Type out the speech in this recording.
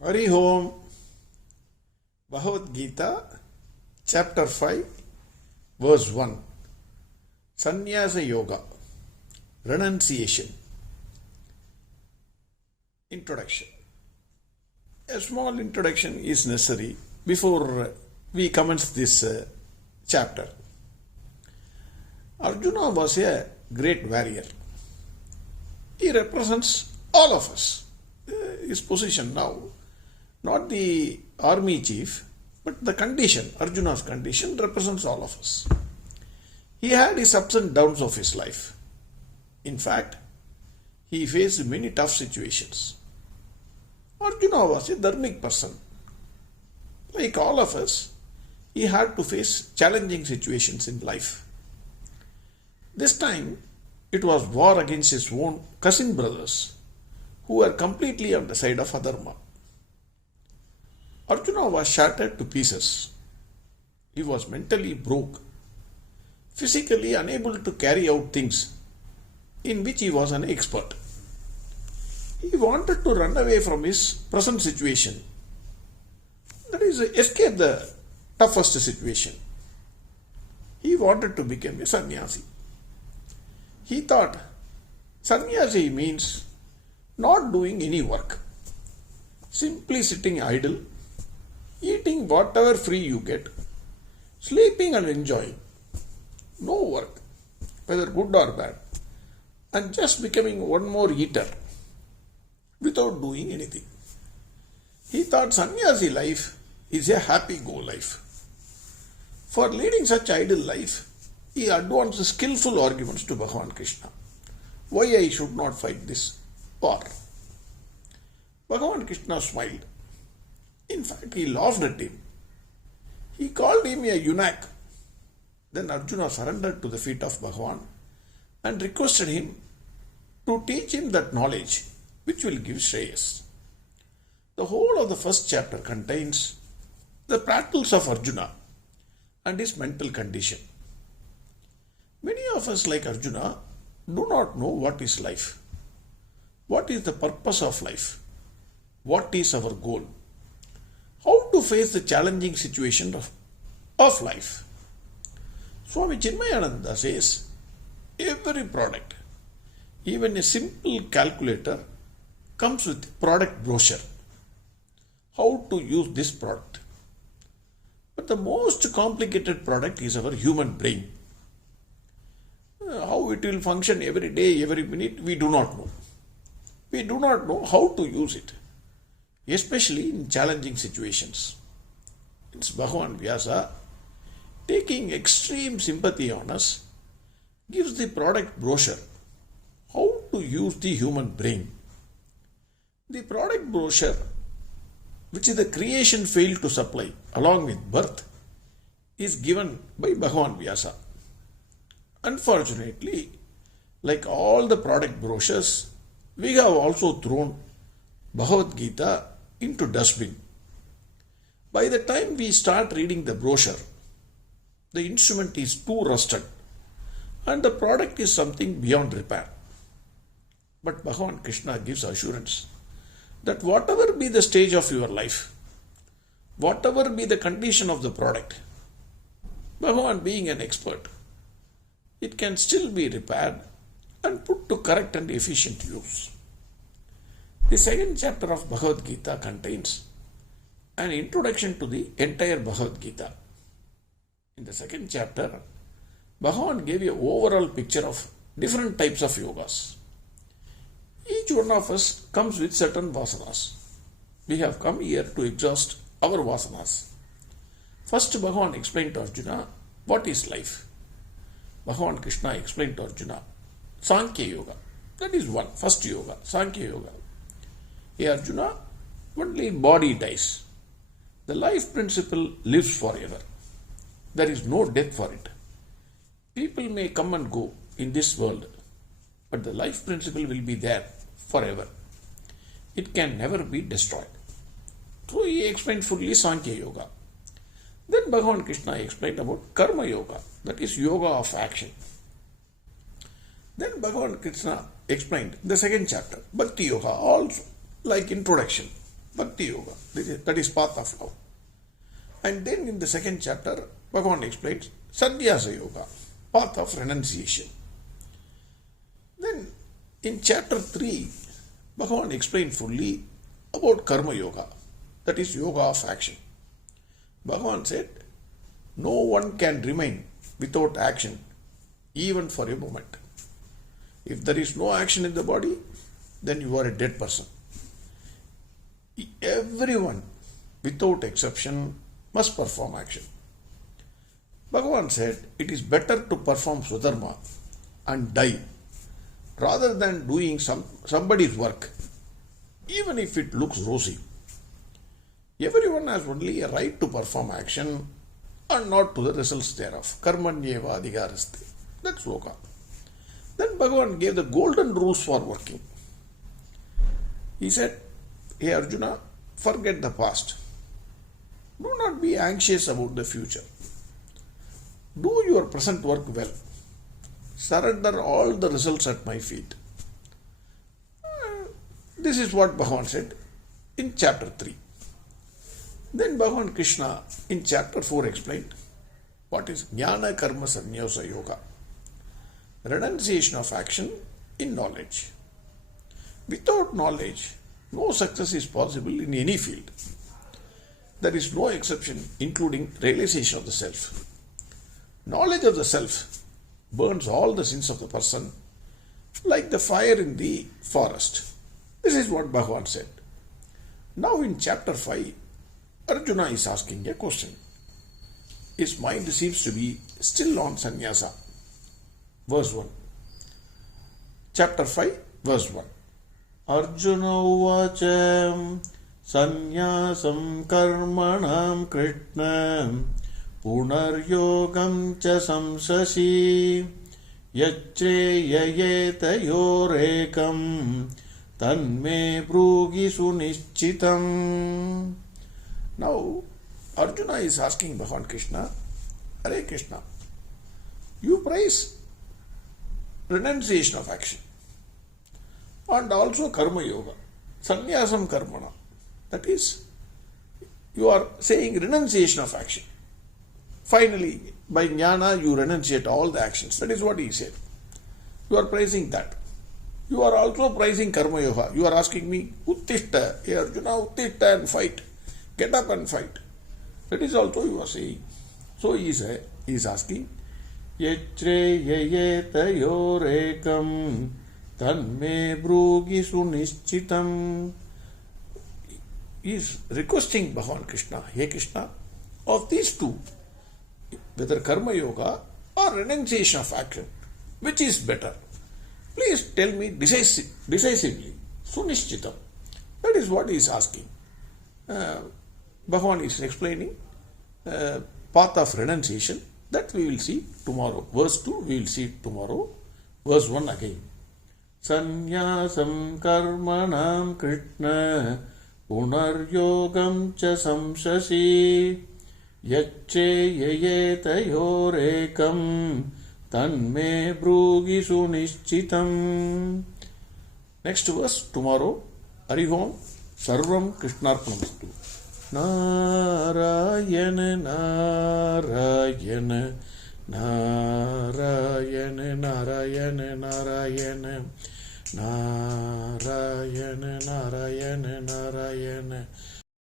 Hari Om, Bhagavad Gita, Chapter 5, Verse 1. Sanyasa Yoga, Renunciation. Introduction. A small introduction is necessary before we commence this chapter. Arjuna was a great warrior. He represents all of us. His position now, not the army chief, but the condition, Arjuna's condition, represents all of us. He had his ups and downs of his life. In fact, he faced many tough situations. Arjuna was a dharmic person. Like all of us, he had to face challenging situations in life. This time, it was war against his own cousin brothers, who were completely on the side of adharma. Arjuna was shattered to pieces. He was mentally broke, physically unable to carry out things in which he was an expert. He wanted to run away from his present situation, that is, escape the toughest situation. He wanted to become a sannyasi. He thought sannyasi means not doing any work, simply sitting idle, eating whatever free you get, sleeping and enjoying, no work, whether good or bad, and just becoming one more eater without doing anything. He thought sannyasi life is a happy-go life. For leading such idle life, he advanced skillful arguments to Bhagavan Krishna. Why I should not fight this war? Bhagavan Krishna smiled. In fact, he laughed at him. He called him a eunuch. Then Arjuna surrendered to the feet of Bhagavan and requested him to teach him that knowledge which will give Shreyas. The whole of the first chapter contains the prattles of Arjuna and his mental condition. Many of us, like Arjuna, do not know what is life. What is the purpose of life? What is our goal? How to face the challenging situation of life? Swami Chinmayananda says, every product, even a simple calculator, comes with a product brochure. How to use this product? But the most complicated product is our human brain. How it will function every day, every minute, we do not know. We do not know how to use it, especially in challenging situations. It's Bhagavan Vyasa, taking extreme sympathy on us, gives the product brochure, how to use the human brain. The product brochure, which the creation failed to supply along with birth, is given by Bhagavan Vyasa. Unfortunately, like all the product brochures, we have also thrown Bhagavad Gita into dustbin. By the time we start reading the brochure, the instrument is too rusted and the product is something beyond repair. But Bhagavan Krishna gives assurance that whatever be the stage of your life, whatever be the condition of the product, Bhagavan being an expert, it can still be repaired and put to correct and efficient use. The second chapter of Bhagavad Gita contains an introduction to the entire Bhagavad Gita. In the second chapter, Bhagavan gave an overall picture of different types of yogas. Each one of us comes with certain vasanas. We have come here to exhaust our vasanas. First, Bhagavan explained to Arjuna what is life. Bhagavan Krishna explained to Arjuna Sankhya Yoga. That is one, first yoga, Sankhya Yoga. Hey Arjuna, only body dies. The life principle lives forever. There is no death for it. People may come and go in this world, but the life principle will be there forever. It can never be destroyed. So he explained fully Sankhya Yoga. Then Bhagavan Krishna explained about Karma Yoga, that is yoga of action. Then Bhagavan Krishna explained the second chapter, Bhakti Yoga, also like introduction. Bhakti Yoga. That is path of love. And then in the second chapter, Bhagavan explains Sanyasa Yoga, path of renunciation. Then in chapter 3, Bhagavan explained fully about Karma Yoga, that is Yoga of action. Bhagavan said, no one can remain without action, even for a moment. If there is no action in the body, then you are a dead person. Everyone, without exception, must perform action. Bhagavan said, it is better to perform Swadharma and die rather than doing somebody's work, even if it looks rosy. Everyone has only a right to perform action and not to the results thereof. Karmanyeva adhikaraste. That's sloka. Then Bhagavan gave the golden rules for working. He said, hey Arjuna, forget the past. Do not be anxious about the future. Do your present work well. Surrender all the results at my feet. This is what Bhagavan said in chapter 3. Then Bhagavan Krishna in chapter 4 explained what is Jnana Karma Sanyasa Yoga. Renunciation of action in knowledge. Without knowledge, no success is possible in any field. There is no exception, including realization of the self. Knowledge of the self burns all the sins of the person like the fire in the forest. This is what Bhagavan said. Now in chapter 5, Arjuna is asking a question. His mind seems to be still on sanyasa. Verse 1. Chapter 5, verse 1. Arjuna uvacha sanyasam karmanam krishna punaryogam cha samsasi yachreyayetayorekam tanme brugi sunichitam. Now, Arjuna is asking Bhagavan Krishna, Hare Krishna, you praise renunciation of action and also karma yoga, sannyasam karmana. That is, you are saying renunciation of action. Finally, by jnana, you renunciate all the actions. That is what he said. You are praising that. You are also praising karma yoga. You are asking me, uttishta, hey Arjuna, uttishta and fight. Get up and fight. That is also you are saying. So he is asking, yachreyayetayorekam tanme brugi sunichitam. He is requesting Bhagavan Krishna, hey Krishna, of these two, whether karma yoga or renunciation of action, which is better? Please tell me decisively, sunishchitam. That is what he is asking. Bhagavan is explaining path of renunciation. That we will see tomorrow. Verse 2 we will see tomorrow. Verse 1 again. Sanyasam karmanam krishna punaryogam cha samsasi yachreyayetayorekam tanme brugi sunichitam. Next verse tomorrow. Hari Om. Sarvam Krishnarpanamastu. Narayana Narayana Narayana Narayana Narayana Narayana Narayana Narayana